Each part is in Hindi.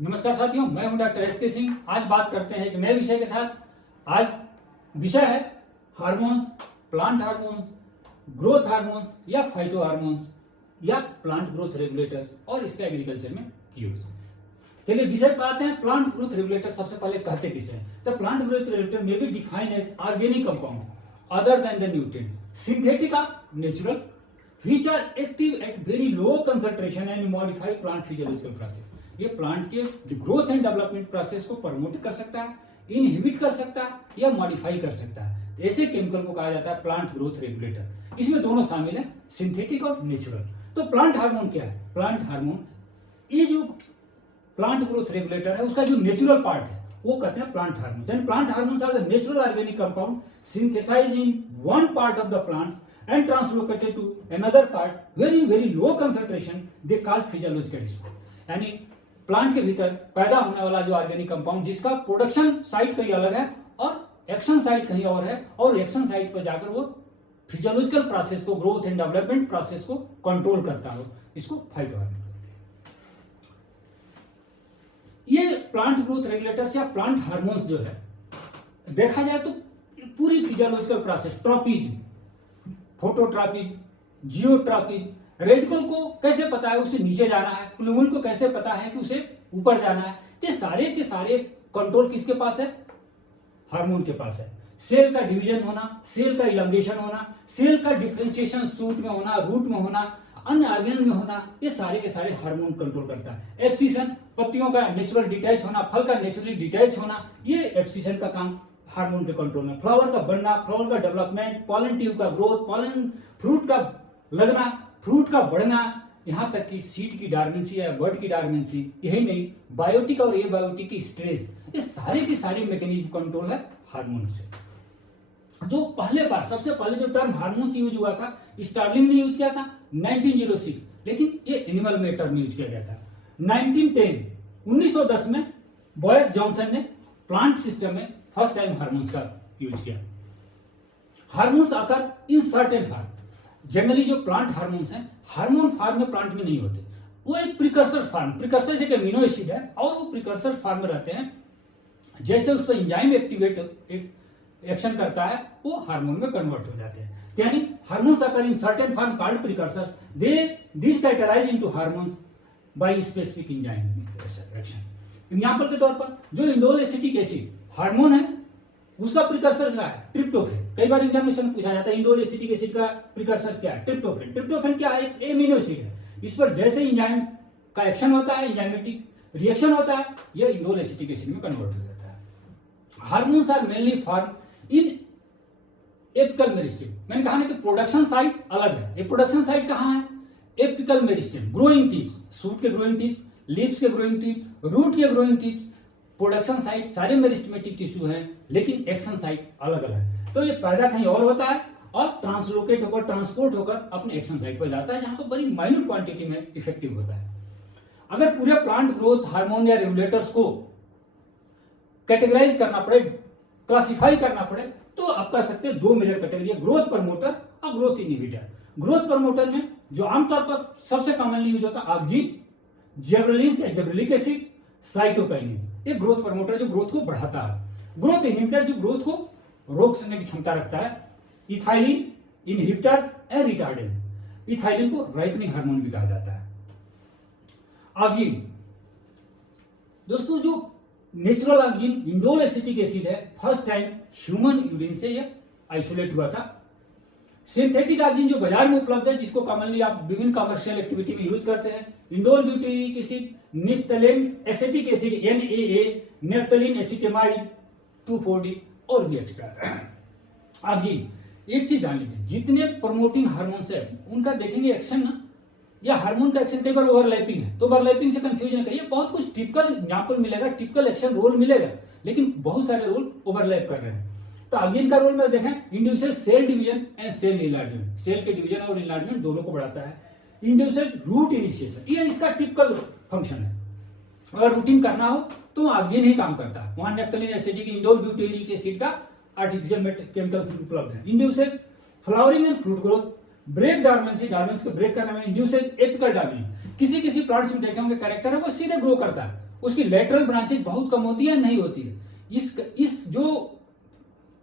नमस्कार साथियों, मैं हूं डॉक्टर एस के सिंह। आज बात करते हैं एक नए विषय के साथ। आज विषय है hormones, plant hormones, growth hormones या फाइटो हार्मोन्स या प्लांट ग्रोथ रेगुलेटर्स और इसका एग्रीकल्चर में यूज। चलिए विषय पर आते हैं। प्लांट ग्रोथ रेगुलेटर सबसे पहले कहते किसे हैं? The plant growth regulator may be defined as organic compounds other than the nutrient, synthetic और natural, which are active at very low concentration and modify plant physiological process। ये प्लांट के ग्रोथ एंड डेवलपमेंट प्रोसेस को प्रमोट कर सकता है, इनहिबिट कर सकता है या मॉडिफाई कर सकता है। तो ऐसे केमिकल को कहा जाता है प्लांट ग्रोथ रेगुलेटर। इसमें दोनों शामिल है, सिंथेटिक और नेचुरल। तो प्लांट हार्मोन क्या है? प्लांट हार्मोन ये जो प्लांट ग्रोथ रेगुलेटर है उसका जो नेचुरल पार्ट है वो कहते हैं plant hormones. And plant hormones are the natural organic compound synthesized in one part of the plants and translocated to another part where in very low concentration they cause physiological response। यानी प्लांट के भीतर पैदा होने वाला जो ऑर्गेनिक कंपाउंड जिसका प्रोडक्शन साइट कहीं अलग है और एक्शन साइट कहीं और है, और एक्शन साइट पर जाकर वो फिजियोलॉजिकल प्रोसेस को, ग्रोथ एंड डेवलपमेंट प्रोसेस को कंट्रोल करता हो, इसको फाइटोहार्मोन। ये प्लांट ग्रोथ रेगुलेटर्स या प्लांट हार्मोन्स जो है देखा जाए तो पूरी physiological process, tropism, phototropism, geotropism, radical को कैसे पता है उसे नीचे जाना है, प्लूमन को कैसे पता है कि उसे ऊपर जाना है, ये सारे के सारे कंट्रोल किसके पास है? हार्मोन के पास है। सेल का डिवीजन होना, सेल का इलंगेशन होना, सेल का डिफरेंशिएशन शूट में होना, रूट में होना, अन्य ऑर्गेन में होना, ये सारे के सारे हार्मोन कंट्रोल करता है। एब्सिशन, पत्तियों का नेचुरल डिटैच होना, फल का नेचुरली डिटैच होना, ये एब्सिशन का काम हार्मोन के कंट्रोल में। फ्लावर का बनना, फ्लावर का डेवलपमेंट, पॉलन ट्यूब का ग्रोथ, पॉलन फ्रूट का लगना, फ्रूट का बढ़ना, यहां तक कि सीड की डॉर्मेंसी या बर्ड की डॉर्मेंसी, यही नहीं बायोटिक और एबायोटिक की स्ट्रेस, ये सारे की सारी मैकेनिज्म कंट्रोल है हार्मोन से। जो पहले बार सबसे पहले जो टर्म हार्मोन्स यूज हुआ था, स्टार्लिंग ने यूज किया था 1906, लेकिन ये एनिमल में टर्म यूज किया गया था 1910 में बॉयस जॉनसन ने प्लांट सिस्टम में फर्स्ट टाइम हार्मोन्स का यूज किया। हार्मोन्स आकर इन सर्टेन फॉर्म, जनरली जो प्लांट हार्मोन्स हैं हार्मोन फॉर्म में प्लांट में नहीं होते, वो एक प्रिकर्सर फॉर्म, प्रिकर्सर एक अमीनो एसिड है और वो प्रिकर्सर फॉर्म में रहते हैं। जैसे उस पर एंजाइम एक्टिवेट एक्शन करता है वो हार्मोन में कन्वर्ट हो जाते हैं। यानी हार्मोन्स आकर in certain form called precursors, they this categorize into hormones by specific enzyme action. Example के तौर पर जो इंडोल एसिटिक एसिड हार्मोन है उसका प्रिकर्सर क्या है? ट्रिप्टोफैन। कई बार एग्जामिनेशन में पूछा जाता है इंडोल एसिटिक एसिड का प्रिकर्सर क्या है? ट्रिप्टोफैन। ट्रिप्टोफैन क्या है? एक एमिनो एसिड है। इस पर जैसे एंजाइम का एक्शन होता है, एंजाइमेटिक रिएक्शन होता है, यह इंडोल एसिटिक एसिड में कन्वर्ट हो जाता है। Hormones are mainly form in apical meristem. मैंने कहा ना कि प्रोडक्शन साइट अलग है। ये प्रोडक्शन साइट कहाँ है? Apical meristem, growing tips, shoot के ग्रोइंग टिप्स, लीव्स के ग्रोइंग टिप्स, रूट के ग्रोइंग टिप्स। प्रोडक्शन साइट सारे मेरिस्टेमेटिक टिश्यू हैं, लेकिन एक्शन साइट अलग अलग है। तो ये पैदा कहीं और होता है और ट्रांसलोकेट होकर, ट्रांसपोर्ट होकर अपने एक्शन साइट पर जाता है, जहां पर बड़ी माइन्यूट क्वांटिटी में इफेक्टिव होता है। अगर पूरे प्लांट ग्रोथ हार्मोन या रेगुलेटर्स को कैटेगराइज करना पड़े, क्लासिफाई करना पड़े, तो आप कह सकते हैं दो मेजर कैटेगरी है, ग्रोथ प्रमोटर और ग्रोथ इनहिबिटर। ग्रोथ प्रमोटर में जो आमतौर पर सबसे कॉमनली यूज होता है ऑक्सिन, जिबरेलिन या जिबरेलिक एसिड, साइटोकाइनिन्स, ये ग्रोथ प्रमोटर जो ग्रोथ को बढ़ाता है। ग्रोथ इनहिबिटर जो ग्रोथ को रोक सकने की क्षमता रखता है। Ethylene inhibitors and retardant. Ethylene को राइपनिंग हार्मोन भी कहा जाता है। ऑक्सिन दोस्तों, जो natural auxin indole acetic acid है, फर्स्ट टाइम ह्यूमन यूरिन से यह आइसोलेट हुआ था। सिंथेटिक ऑक्सिन जो बाजार में उपलब्ध है, जिसको कॉमनली आप विभिन्न कमर्शियल एक्टिविटी में यूज करते हैं, indole butyric acid, naphthalene acetic acid NaA, naphthalene acetamide 2,4-D और भी एक्स्ट्रा। ऑक्सिन, एक चीज जान लीजिए, जितने प्रमोटिंग हार्मोन्स है उनका देखेंगे एक्शन ना, या हार्मोन का एक्शन कई बार ओवरलैपिंग है, तो ओवरलैपिंग से कंफ्यूज न करिए। बहुत कुछ टिपिकल एग्जांपल मिलेगा, टिपिकल एक्शन रोल मिलेगा, लेकिन बहुत सारे रोल ओवरलैप कर रहे हैं। तो ऑक्सिन का रोल में देखें, induces cell division and cell enlargement, cell के डिवीजन और इनलार्जमेंट दोनों को बढ़ाता है। इंड्यूसेस रूट इनिशिएशन, ये इसका टिपिकल फंक्शन है। अगर रूटिंग करना हो तो ऑक्सिन ही काम करता है। वहां naphthalene acid, indole butyric acid का आर्टिफिशियल केमिकल्स उपलब्ध है। Induces flowering and fruit growth, break dormancy, dormancy को ब्रेक करने में इंड्यूसेस एपिकल डॉर्मेंसी। किसी किसी प्लांट्स में देखे होंगे कैरेक्टर है वो सीधे ग्रो करता है, उसकी लेटरल ब्रांचेज बहुत कम होती है, नहीं होती है। इस जो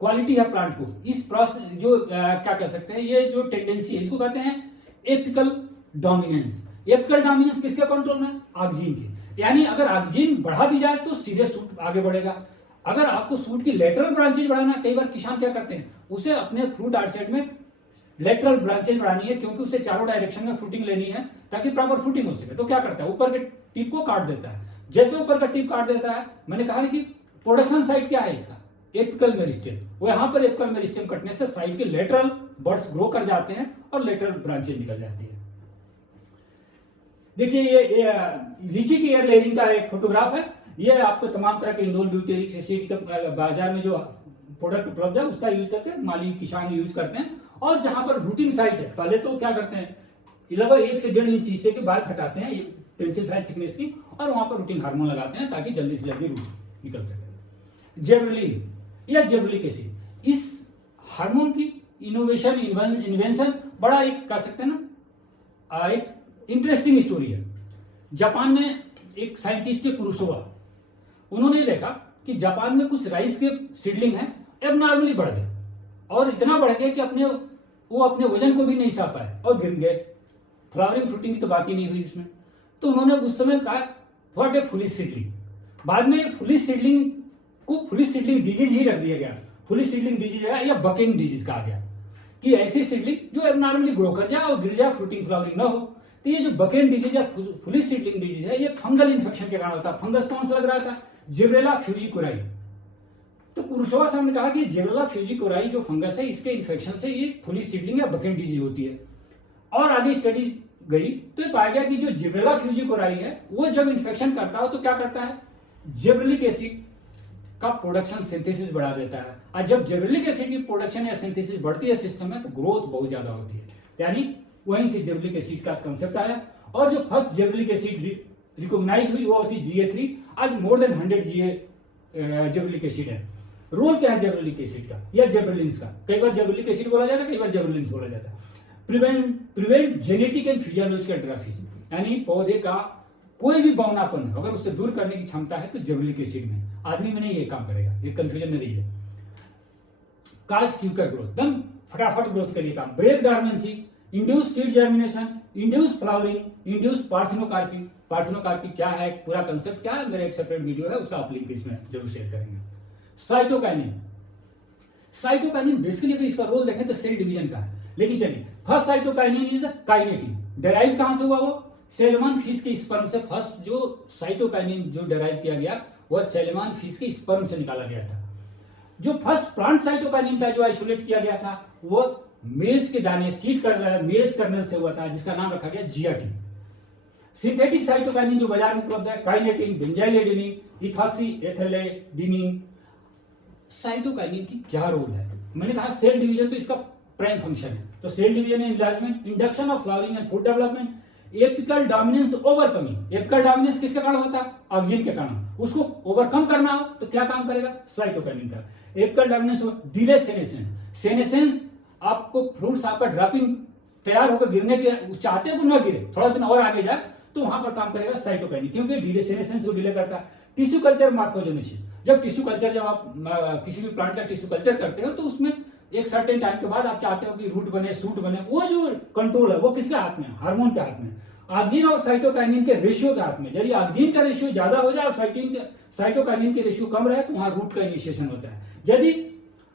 क्वालिटी है प्लांट को, इस प्रोसेस जो क्या कह सकते हैं, ये जो टेंडेंसी है इसको कहते हैं एपिकल डोमिनेंस। एपिकल डोमिनेंस किसके कंट्रोल में? ऑक्सीन के। यानी अगर ऑक्सीन बढ़ा दी जाए तो सीधे सूट आगे बढ़ेगा। अगर आपको सूट की लेटरल ब्रांचेज बढ़ाना, कई बार किसान क्या करते हैं, उसे अपने फ्रूट ऑर्चर्ड में लेटरल ब्रांचेज बढ़ानी है, क्योंकि उसे चारों डायरेक्शन में फ्रूटिंग लेनी है ताकि प्रॉपर फ्रूटिंग हो सके। तो क्या करता है, ऊपर के टिप को काट देता है। जैसे ऊपर का टिप काट देता है, मैंने कहा ना कि प्रोडक्शन साइड क्या है इसका, एपिकल मेरिस्टेम। वो यहाँ पर एपिकल मेरिस्टेम कटने से साइड के लेटरल बर्ड्स ग्रो कर जाते हैं और लेटरल ब्रांचेज निकल जाती है। देखिए ये लीची की एयर लेयरिंग का एक फोटोग्राफ है। ये आपको तमाम तरह के इंडोल ब्यूटेरिक एसिड का बाजार में जो प्रोडक्ट उपलब्ध है उसका यूज करते हैं, माली किसान यूज करते हैं। और जहां पर रूटिंग साइट है, पहले तो क्या करते हैं, 1 से 1.5 इंच शीशे के बाहर हटाते हैं पेंसिल साइज थिकनेस की, और वहां पर रूटिंग हार्मोन लगाते हैं ताकि जल्दी से जल्दी रूट निकल सके। जेबुलिन या जेबुलिक एसिड, इस हार्मोन की इनोवेशन इन्वेंशन बड़ा एक कह सकते हैं ना, एक इंटरेस्टिंग स्टोरी है। जापान में एक साइंटिस्ट है कुरोसावा, उन्होंने देखा कि जापान में कुछ राइस के सीडलिंग हैं एबनॉर्मली बढ़ गए, और इतना बढ़ गया कि वो अपने वजन को भी नहीं सह पाए और गिर गए। फ्लावरिंग फ्रूटिंग की तो बात ही नहीं हुई उसमें। तो उन्होंने उस समय कहा व्हाट ए फुलिश सीडलिंग। बाद में फुलिश सीडलिंग को फुलिश सीडलिंग डिजीज ही रख दिया गया। फुलिश सीडलिंग डिजीज है या बकेन डिजीज कहा गया कि ऐसी सीडलिंग जो एबनॉर्मली ग्रो कर जाए और गिर जाए, फ्रूटिंग फ्लावरिंग ना हो। तो ये जो बकेन डिजीज या फुलिश सीडलिंग डिजीज है, ये फंगल इन्फेक्शन के कारण होता है। फंगस कौन सा लग रहा था? जिब्रेला फ्यूजिकोराई। तो कुरोसावा साहब ने कहा कि जिब्रेला फ्यूजिकोराई जो फंगस है, इसके इन्फेक्शन से ये फुलिश सीडलिंग या बकेन डिजीज होती है। और आगे स्टडीज गई तो ये पाया गया कि जो जिब्रेला फ्यूजिकोराई है वो जब इन्फेक्शन करता हो तो क्या करता है, जिब्रेलिक एसिड का प्रोडक्शन सिंथेसिस बढ़ा देता है। और जब जिब्रेलिक एसिड की प्रोडक्शन या सिंथेसिस बढ़ती है सिस्टम में तो ग्रोथ बहुत ज्यादा होती है। यानी वहीं से जिब्रेलिक एसिड का कंसेप्ट आया। और जो फर्स्ट जिब्रेलिक एसिड रिकॉग्नाइज हुई वो होती GA3। आज मोर देन 100 जिब्रेलिक एसिड है। रोल क्या है जिब्रेलिक एसिड का या जिब्रेलिन्स का? कई बार जिब्रेलिक एसिड बोला जाता है, कई बार जिब्रेलिन्स बोला जाता है। Prevent genetic and physiological atrophy, यानी पौधे का कोई भी बौनापन अगर उससे दूर करने की क्षमता है तो जिब्रेलिक एसिड में, आदमी में नहीं ये काम करेगा, ये कंफ्यूजन में रही है। काज क्यूकर ग्रोथ, दम फटाफट ग्रोथ के लिए काम। Break dormancy, induce seed germination, induce flowering, induce parthenocarpy. Parthenocarpy क्या है, पूरा कंसेप्ट क्या है, मेरा एक सेपरेट वीडियो है, उसका आप लिंक इसमें जरूर शेयर करेंगे। साइटोकाइनिन, साइटोकाइनिन बेसिकली अगर इसका रोल देखें तो सेल डिवीजन का है, लेकिन चलिए first cytokinin is kinetin. Derive कहां से हुआ? वो सैल्मन फिश के स्पर्म से। फर्स्ट जो साइटोकाइनिन जो डेराइव किया गया वह सैल्मन फिश के स्पर्म से निकाला गया था। जो फर्स्ट प्लांट साइटोकाइनिन था जो आइसोलेट किया गया था वो मेज के दाने सीड कर मेज कर्नल से हुआ था, जिसका नाम रखा गया GAT। सिंथेटिक साइटोकाइनिन जो बाजार में उपलब्ध है, काइनेटिन, बेंजाइलेडिनिन, इथॉक्सी एथिलेडिनिन। साइटोकाइनिन की क्या रोल है? मैंने कहा सेल डिवीजन तो इसका प्राइम फंक्शन है। तो cell division and enlargement, induction of flowering and food development, apical dominance overcoming. Apical dominance किसके कारण होता है? ऑक्सीन के कारण। उसको ओवरकम करना हो तो क्या काम करेगा? साइटोकाइनिन का। Apical dominance delay senescence, senescence आपको फ्रूट्स आपका ड्रॉपिंग तैयार होकर गिरने के चाहते हो ना गिरे, थोड़ा दिन और आगे जाए तो वहां पर काम करेगा साइटोकाइनिन, क्योंकि डिले सेनेसेंस को डिले करता है। टिश्यू कल्चर मॉर्फोजेनेसिस, जब टिश्यू कल्चर जब आप किसी भी प्लांट का टिश्यू कल्चर करते हो तो उसमें एक सर्टेन टाइम के बाद आप चाहते हो कि रूट बने, सूट बने, वो जो कंट्रोल है वो किसके हाथ में है? हार्मोन के हाथ में। ऑक्सीन और साइटोकाइनिन के रेशियो के हाथ में। यदि ऑक्सीन का रेशियो ज्यादा हो जाए और साइटोकाइनिन के रेशियो कम रहे तो वहां रूट का इनिशिएशन होता है। यदि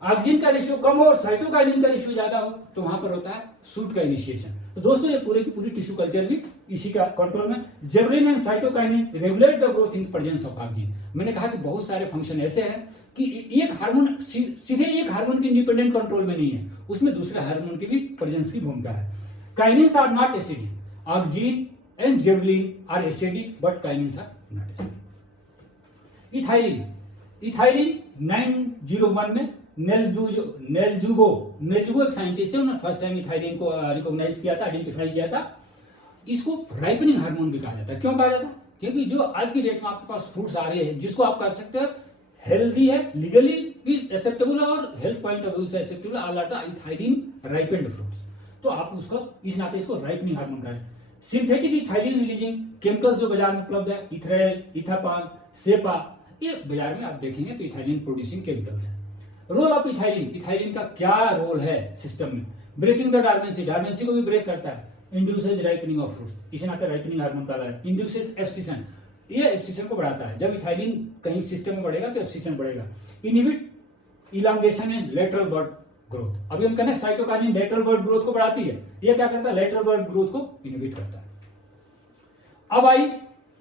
ऑक्सीन का रेशियो कम हो और साइटोकाइनिन का रेशियो ज्यादा हो तो वहां पर होता है सूट का इनिशिएशन। तो दोस्तों ये पूरी की पूरी टिश्यू कल्चर भी इसी का कंट्रोल में। Gibberellin and cytokinin regulate the growth in presence of oxygen. मैंने कहा कि बहुत सारे फंक्शन ऐसे हैं कि एक हार्मोन सीधे एक हार्मोन के इंडिपेंडेंट कंट्रोल में नहीं है, उसमें दूसरे हार्मोन की भी प्रेजेंस की भूमिका है। Kinins are not acidic. Auxin and gibberellin are acidic but kinins are not acidic. Ethylene, ethylene 901 में नेल्जुबो एक साइंटिस्ट है, उन्होंने फर्स्ट टाइम इथाइलिन को रिकॉग्नाइज किया था, आइडेंटिफाई किया था। इसको राइपनिंग हार्मोन भी कहा जाता है। क्यों कहा जाता है? क्योंकि जो आज की डेट में आपके पास फ्रूट्स आ रहे हैं जिसको आप कर सकते हो हेल्दी है, लीगली भी एक्सेप्टेबल है और हेल्थ पॉइंट ऑफ व्यू से acceptable, all are the ethylene ripened fruits. तो आप उसको इस नाते इसको राइपनिंग हार्मोन कहा है। सिंथेटिक इथाइलिन रिलीजिंग केमिकल्स जो बाजार में उपलब्ध है, इथरेल, इथापान, सेपा, ये बाजार में आप देखेंगे तो इथाइलिन प्रोड्यूसिंग केमिकल्स है। रोल ऑफ इथाइलिन, इथाइलिन का क्या रोल है सिस्टम में? ब्रेकिंग द डार्मेंसी, डार्मेंसी को भी ब्रेक करता है। इंड्यूसेज राइपनिंग ऑफ फ्रूट्स, इसे नाते राइपनिंग हार्मोन का है। इंड्यूसेज एब्सिशन, ये एब्सिशन को बढ़ाता है। जब इथाइलिन कहीं सिस्टम में बढ़ेगा तो एब्सिशन बढ़ेगा। Inhibit elongation and lateral bird growth, अभी हम कहते हैं साइटोकाइनिन लेटरल बर्ड ग्रोथ को बढ़ाती है, ये क्या करता है? लेटरल बर्ड ग्रोथ को इनहिबिट करता है। अब आई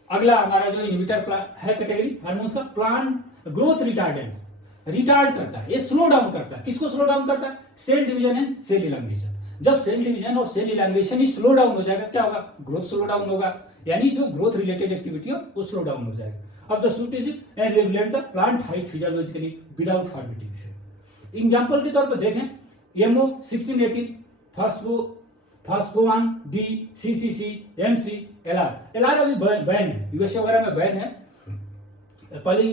अगला हमारा जो इनहिबिटर है कैटेगरी हार्मोन्स का, प्लांट ग्रोथ रिटार्डेंट्स, रिटार्ड करता है, ये स्लो डाउन करता है। किसको स्लो डाउन करता है? Cell division and cell elongation. जब सेल डिवीजन और सेल इलांगेशन ही स्लो डाउन हो जाएगा, क्या होगा? ग्रोथ स्लो डाउन होगा, यानी जो ग्रोथ रिलेटेड एक्टिविटी हो वो स्लो डाउन हो जाएगा। अब the shoot is and regulate the plant height physiologically without formative. Example के तौर पर देखें, MO 1618, phosphon D, CCC, MC, LR. LR अभी बैन है, यूएसए वगैरह में बैन है। पहले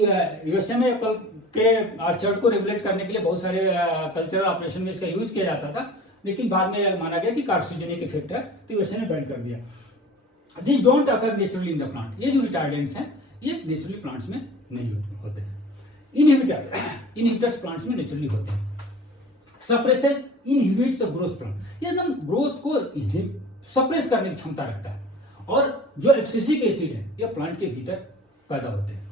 यूएसए में एप्पल के ऑर्चर्ड को रेगुलेट करने के लिए बहुत सारे कल्चरल ऑपरेशन में इसका यूज किया जाता था, लेकिन बाद में माना गया कि कार्सिनोजेनिक इफेक्ट है तो यूएसए ने बैन कर दिया। This don't occur naturally in the plant, ये जो रिटार्डेंट्स हैं ये नेचुरली प्लांट्स में नहीं होते हैं। इनहिबिटर्स प्लांट्स में नेचुरली होते हैं। सप्रेसेस इनहिबिट्स ग्रोथ प्लांट, ये एकदम ग्रोथ को सप्रेस करने की क्षमता रखता है। और जो एब्सिसिक एसिड है ये प्लांट के भीतर पैदा होते हैं।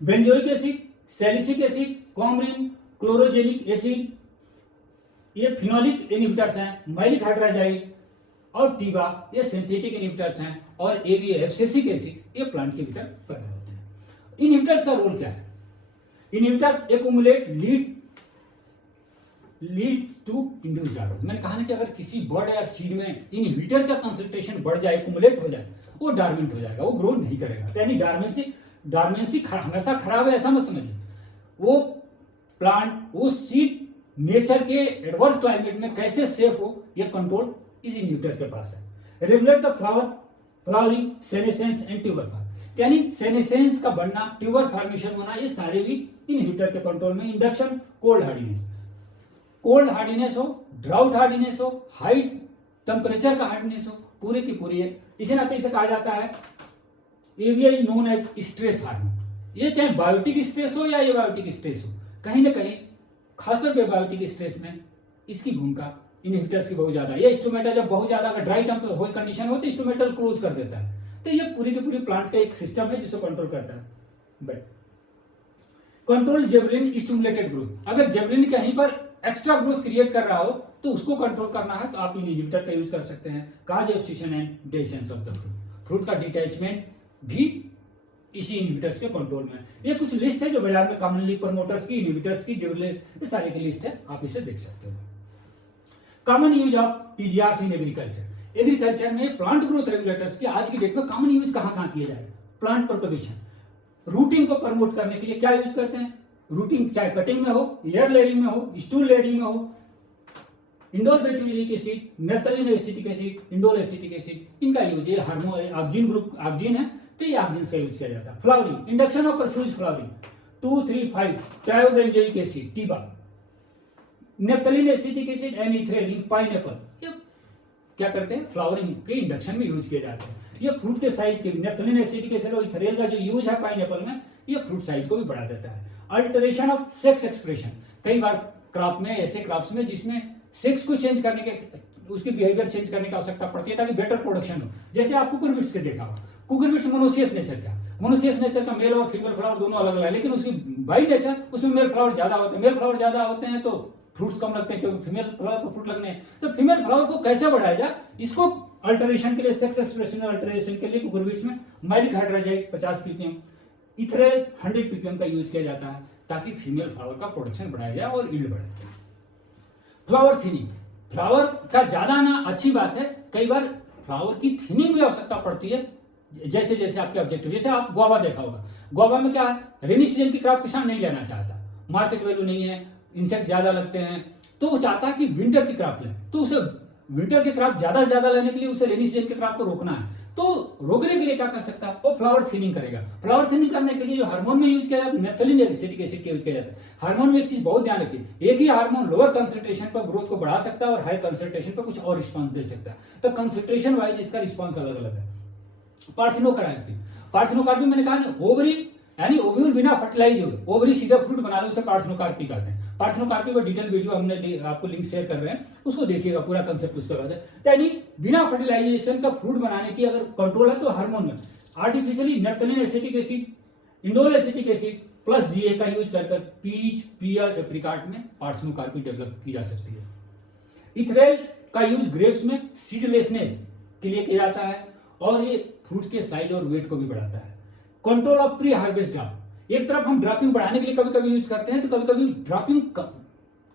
Benzoic acid, salicylic acid, coumarin, chlorogenic acid, ये फिनोलिक इनहिबिटर्स हैं। माइलिक हाइड्रोजाइड और टीबा, ये सिंथेटिक इनहिबिटर्स हैं। और एबी एब्सिसिक एसिड, ये प्लांट के भीतर पैदा होते हैं। इनहिबिटर्स का रोल क्या है? Inhibitors accumulate leads to induce Darwin. मैंने कहा ना कि अगर किसी बर्ड या सीड में इनहिबिटर का कंसंट्रेशन बढ़ जाए, एक्युमुलेट हो जाए, वो डार्विन हो जाएगा, वो ग्रो नहीं करेगा। यानी डार्मेंसी हमेशा खराब है ऐसा मत समझिए। वो प्लांट, वो सीड नेचर के एडवर्स क्लाइमेट में कैसे सेफ हो, ये कंट्रोल इस इनहिबिटर के पास है। Regulate the flowering, senescence and tuber form, यानी सेनेसेंस का बढ़ना, ट्यूबर फॉर्मेशन होना, ये सारे भी इनहिबिटर के कंट्रोल में। इंडक्शन कोल्ड हार्डीनेस हो, ड्राउट हार्डीनेस हो, हाई टेम्परेचर का हार्डनेस हो, पूरे की पूरी है। इसे नाते इसे कहा जाता है AVI known as stress hormone. ये चाहे बायोटिक स्ट्रेस हो या एबायोटिक स्ट्रेस हो, कहीं ना कहीं खासतौर पे बायोटिक स्ट्रेस में इसकी भूमिका इनहिबिटर्स की बहुत ज्यादा है। ये स्टोमेटा जब बहुत ज्यादा अगर ड्राई कंडीशन हो तो स्टोमेटल क्लोज कर देता है। तो ये पूरी की पूरी प्लांट का एक सिस्टम है जिसको कंट्रोल करता है। कंट्रोल जेवलिन स्टिमुलेटेड ग्रोथ, अगर जेवलिन कहीं पर एक्स्ट्रा ग्रोथ क्रिएट कर रहा हो तो उसको कंट्रोल करना है तो आप इनहिबिटर का यूज कर सकते हैं। Cause abscission and dehiscence of the fruit का डिटैचमेंट भी इसी इनहिबिटर्स के कंट्रोल में। ये कुछ लिस्ट है जो बाजार में कॉमनली प्रमोटर्स की, इनहिबिटर्स की, ये सारे की लिस्ट है, आप इसे देख सकते हो। Common use of PGRs in agriculture में प्लांट ग्रोथ रेगुलेटर्स की आज की डेट में कॉमन यूज कहां किया जाएगा? प्लांट प्रोपगेशन, रूटिंग को प्रमोट करने के लिए क्या यूज करते हैं? रूटिंग चाहे कटिंग में हो, एयर लेयरिंग में हो, स्टूल लेयरिंग में हो, indole butyric acid, naphthalene acetic acid, indole acetic acid, इनका यूज, ये हार्मोन ऑक्सिन ग्रुप ऑक्सिन है तो ये ऑक्सिन का यूज किया जाता है। Flowering, induction of profuse flowering, 2,3,5 triiodobenzoic acid, TIBA, naphthalene acetic acid and ethrel in pineapple, ये क्या करते हैं? फ्लावरिंग के इंडक्शन में यूज किए जाते हैं। ये फ्रूट के साइज के, नेफ्थलीन एसिटिक एसिड और इथ्रेल का जो यूज है पाइनएप्पल में, ये फ्रूट साइज को भी बढ़ा देता है। अल्टरेशन ऑफ सेक्स एक्सप्रेशन, कई बार क्रॉप में, ऐसे क्रॉप्स में जिसमें सेक्स को चेंज करने के, उसकी बिहेवियर चेंज करने की आवश्यकता पड़ती है ताकि बेटर प्रोडक्शन हो। जैसे आप कुकुरबिट्स के देखा हो, कुकुरबिट्स मोनोसियस नेचर का मेल और फीमेल फ्लावर दोनों अलग अलग है, लेकिन उसकी बाई नेचर उसमें मेल फ्लावर ज्यादा होते हैं। मेल फ्लावर ज्यादा होते हैं तो फ्रूट्स कम लगते हैं क्योंकि फीमेल फ्लावर को फ्रूट लगने हैं। तो फीमेल फ्लावर को कैसे बढ़ाया जाए, इसको अल्टरेशन के लिए, सेक्स एक्सप्रेशन अल्टरेशन के लिए कुकुरबिट्स में माइलिक हाइड्रोजाइड 50 ppm, इथ्रेल 100 ppm का यूज किया जाता है ताकि फीमेल फ्लावर का प्रोडक्शन बढ़ाया जाए और यील्ड बढ़े। फ्लावर थिनिंग, फ्लावर का ज्यादा आना अच्छी बात है, कई बार फ्लावर की थिनिंग की आवश्यकता पड़ती है जैसे जैसे आपके ऑब्जेक्टिव। जैसे आप गुआवा देखा होगा, गुआवा में क्या है, रेनी सीजन की क्रॉप किसान नहीं लेना चाहता, मार्केट वैल्यू नहीं है, इंसेक्ट ज्यादा लगते हैं, तो वो चाहता है कि विंटर की क्रॉप ले। तो उसे विंटर की क्रॉप ज्यादा से ज्यादा लेने के लिए उसे रेनी सीजन की क्रॉप को रोकना है, तो रोकने के लिए क्या कर सकता है, वो फ्लावर थिनिंग करेगा। फ्लावर थिनिंग करने के लिए जो हार्मोन में यूज किया जाता है, नेफ्थलीन एसिटिक एसिड का यूज किया जाता है। हार्मोन में एक चीज बहुत ध्यान रखिए, एक ही हार्मोन लोअर कंसंट्रेशन पर ग्रोथ को बढ़ा सकता है और हाई कंसंट्रेशन पर कुछ और रिस्पॉन्स दे सकता है, तो कंसंट्रेशन वाइज इसका रिस्पॉन्स अलग अलग है। पार्थिनोकार्पी मैंने कहा ना, ओवरी यानी ओव्यूल बिना फर्टिलाइज हुए ओवरी सीधा फ्रूट बना लो, उसे पार्थेनोकार्पी कहते हैं। पार्थेनोकार्पी पर डिटेल वीडियो हमने आपको लिंक शेयर कर रहे हैं, उसको देखिएगा, पूरा कंसेप्ट उसके बाद है। यानी बिना फर्टिलाइजेशन का फ्रूट बनाने की अगर कंट्रोल है तो हार्मोन में artificially naphthalene acetic acid, indole acetic acid plus GA का यूज कर पीच, पियर, एप्रिकॉट में पार्थेनोकार्पी डेवलप की जा सकती है। इथरेल का यूज ग्रेप्स में सीडलेसनेस के लिए किया जाता है और ये फ्रूट के साइज और वेट को भी बढ़ाता है। Control of pre harvest drop, एक तरफ हम ड्रॉपिंग बढ़ाने के लिए कभी कभी यूज करते हैं, तो कभी कभी ड्रॉपिंग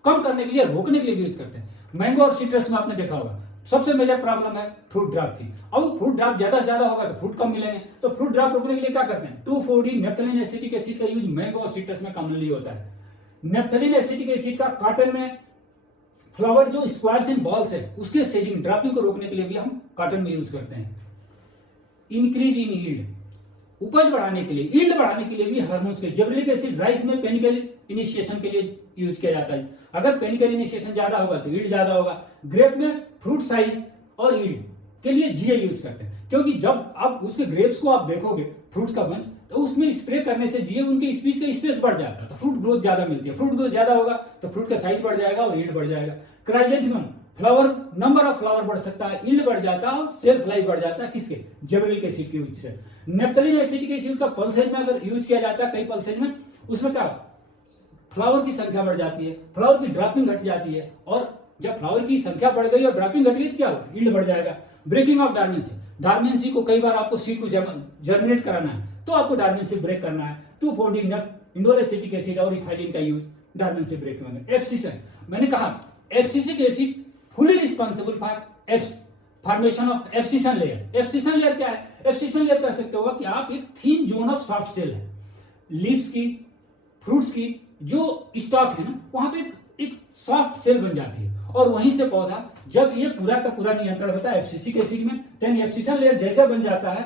कम करने के लिए, रोकने के लिए भी यूज करते हैं। मैंगो और सिट्रस में आपने देखा होगा सबसे मेजर प्रॉब्लम है फ्रूट ड्रॉप की। अब फ्रूट ड्रॉप ज्यादा से ज्यादा होगा तो फ्रूट कम मिलेंगे, तो फ्रूट ड्रॉप रोकने के लिए क्या करते हैं, 2,4-D नैप्थेलिन एसिटिक एसिड का यूज मैंगो और सिट्रस में कॉमनली होता है। नैप्थेलिन एसिटिक एसिड का कॉटन में फ्लावर जो स्क्वायर्स एंड बॉल्स है उसके शेडिंग ड्रॉपिंग को रोकने के लिए भी हम कॉटन में यूज करते हैं। इंक्रीज इन यील्ड, उपज बढ़ाने के लिए, यील्ड बढ़ाने के लिए भी हार्मोन्स के जिबरेलिक एसिड राइस में पेनिकल इनिशिएशन के लिए यूज किया जाता है। अगर पेनिकल इनिशिएशन ज्यादा होगा तो यील्ड ज्यादा होगा। ग्रेप में फ्रूट साइज और यील्ड के लिए जीए यूज करते हैं, क्योंकि जब आप उसके ग्रेप्स को आप देखोगे फ्रूट्स का बंच, तो उसमें स्प्रे करने से जीए उनके स्पीच का स्पेस बढ़ जाता है, तो फ्रूट ग्रोथ ज्यादा मिलती है। फ्रूट ग्रोथ ज्यादा होगा तो फ्रूट का साइज बढ़ जाएगा और यील्ड बढ़ जाएगा। Chrysanthemum flower, number of flower बढ़ सकता है, यील्ड बढ़ जाता है और सेल्फ लाइफ बढ़ जाता है। किसके, जिबरेलिक एसिड के यूज से। नैप्थेलिन एसिटिक एसिड का पल्सेज में अगर यूज किया जाता है, कई पल्सेज में, उसमें क्या फ्लावर की संख्या बढ़ जाती है, फ्लावर की ड्रॉपिंग घट जाती है, और जब फ्लावर की संख्या बढ़ गई और ड्रॉपिंग घट गई तो क्या होगा, यील्ड बढ़ जाएगा। ब्रेकिंग ऑफ डॉर्मेंसी, डॉर्मेंसी को कई बार आपको सीड को जर्मिनेट कराना है तो आपको डॉर्मेंसी ब्रेक करना है। 2,4-D इंडोल एसिटिक एसिड और इथाइलिन का यूज डॉर्मेंसी ब्रेक में। एफसीसन, मैंने कहा abscisic acid fully responsible for formation of abscission layer. Abscission layer क्या है, एफसीसन लेयर कह सकते हो कि आप एक थीन जोन ऑफ सॉफ्ट सेल है, लीव्स की, फ्रूट्स की जो स्टॉक है ना, वहां पे एक सॉफ्ट सेल बन जाती है, और वहीं से पौधा, जब ये पूरा का पूरा नियंत्रण होता है एफसीसिक एसिड में, देन एफसीसन लेयर जैसे बन जाता है,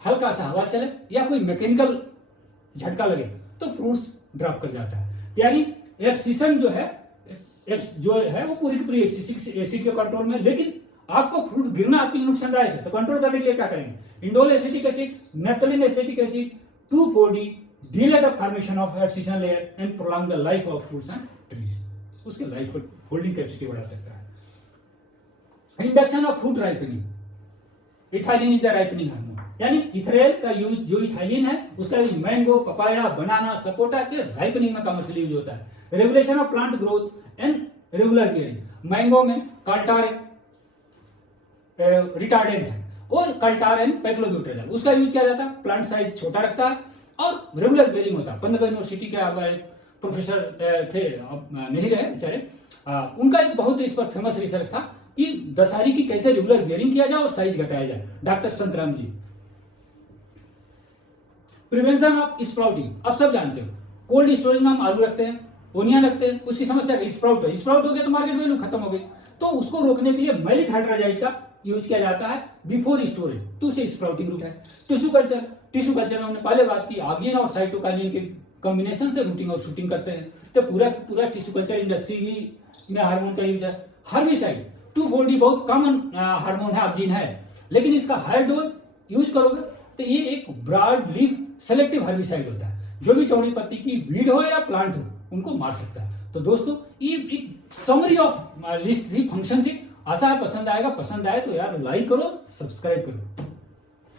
हल्का सा हवा चले या कोई मैकेनिकल झटका लगे तो फ्रूट्स ड्रॉप कर जाता है। यानी एफसीसन जो है वो पूरी की पूरी एफसीसिक एसिड के कंट्रोल में। लेकिन आपको फ्रूट गिरना आपके लिए नुकसानदायक है, तो कंट्रोल करने के लिए क्या करेंगे, indole acetic acid, naphthalene acetic acid, 2,4-D delay the formation of abscission layer and prolong the life of fruits and trees, उसके लाइफ होल्डिंग कैपेसिटी बढ़ा सकता है। Induction of fruit ripening, ethylene is the ripening hormone, यानी इथरेल का यूज, जो इथाइलिन है उसका यूज मैंगो, पपाया, बनाना, सपोटा के राइपनिंग में कमर्शियली यूज होता है। Regulation of plant growth and regular gearing, mango में कल्टार रिटार्डेंट है और कल्टार एंड पैक्लोब्यूटेरॉल, उसका यूज किया जाता है, प्लांट साइज छोटा रखता है और रेगुलर बेयरिंग होता है। पंतनगर यूनिवर्सिटी के प्रोफेसर थे, अब नहीं रहे बेचारे, उनका एक बहुत इस पर फेमस रिसर्च था कि दशहरी की कैसे रेगुलर बेयरिंग किया जाए और साइज घटाया जाए, doctor Santram ji. Prevention of sprouting, अब सब जानते हो, कोल्ड स्टोरेज में हम आलू रखते हैं, ओनियन रखते हैं, उसकी समस्या स्प्राउट है, स्प्राउट हो गया तो मार्केट वैल्यू खत्म हो गई, तो उसको रोकने के लिए मैलिक हाइड्रोजाइड का यूज किया जाता है बिफोर स्टोरेज, तो उसे स्प्राउटिंग रूट है। टिश्यू कल्चर, टिश्यू कल्चर में हमने पहले बात की, आर्गिन और साइटोकाइनिन के कॉम्बिनेशन से रूटिंग और शूटिंग करते हैं, तो पूरा टिश्यू कल्चर इंडस्ट्री भी में हार्मोन का यूज है। हर्बिसाइड, 2,4-D बहुत कॉमन हार्मोन है, ऑक्सिन है, लेकिन इसका हायर डोज यूज करोगे तो ये एक ब्रॉड लीफ सेलेक्टिव हर्बिसाइड होता है, जो भी चौड़ी पत्ती की वीड हो या प्लांट हो उनको मार सकता है। तो दोस्तों ये एक समरी ऑफ लिस्ट थी, फंक्शन थी, आशा है पसंद आएगा, पसंद आए तो यार लाइक करो, सब्सक्राइब करो।